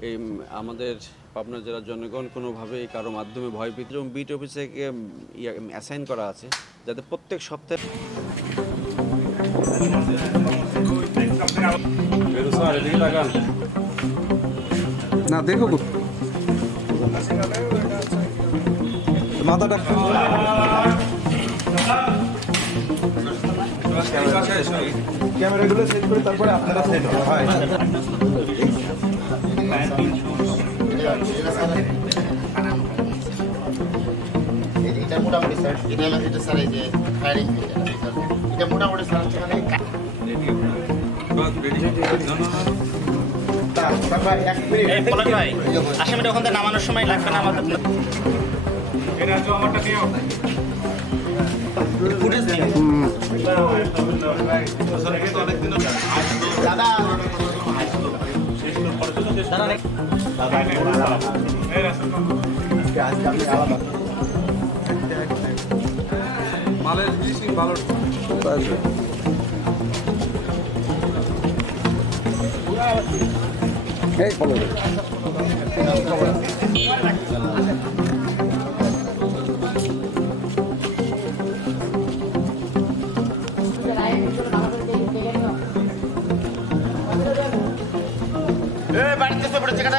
এই আমাদের পাবনা জেলার জনগণ কোনোভাবেই কারো মাধ্যমে ভয়ভীত এবং বিট অফিসে অ্যাসাইন করা আছে যাতে প্রত্যেক সপ্তাহে না দেখো মাথাটা ক্যামেরাগুলো সেট করে তারপরে আপনারা সেট হয় এটা মোটামুটি স্যার এটা হলো যেটা স্যার এই যে ফায়ারিং এটা মোটামুটি স্যার সেখানে আসামিটা ওখান থেকে নামানোর সময় লাগবে না আমাদের ফুটেজ নেই দাদা মালের জিনিস ভালো এই ফলো বাড়িতে পড়েছে কেন